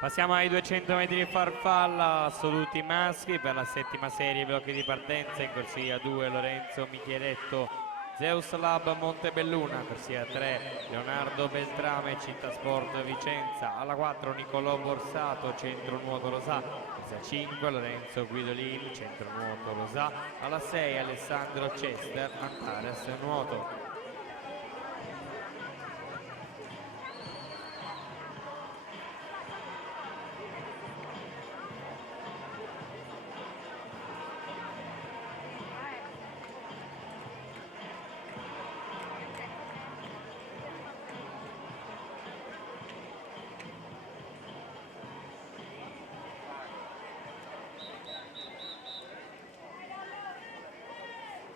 Passiamo ai 200 metri di farfalla assoluti maschi per la settima serie, blocchi di partenza. In corsia 2 Lorenzo Michieletto, Zeus Lab Montebelluna, corsia 3 Leonardo Beltrame, Cinta Sport Vicenza, alla 4 Nicolò Borsato, Centro Nuoto Losà, corsia 5 Lorenzo Guidolin, Centro Nuoto Losà, alla 6 Alessandro Chester, Antares Nuoto.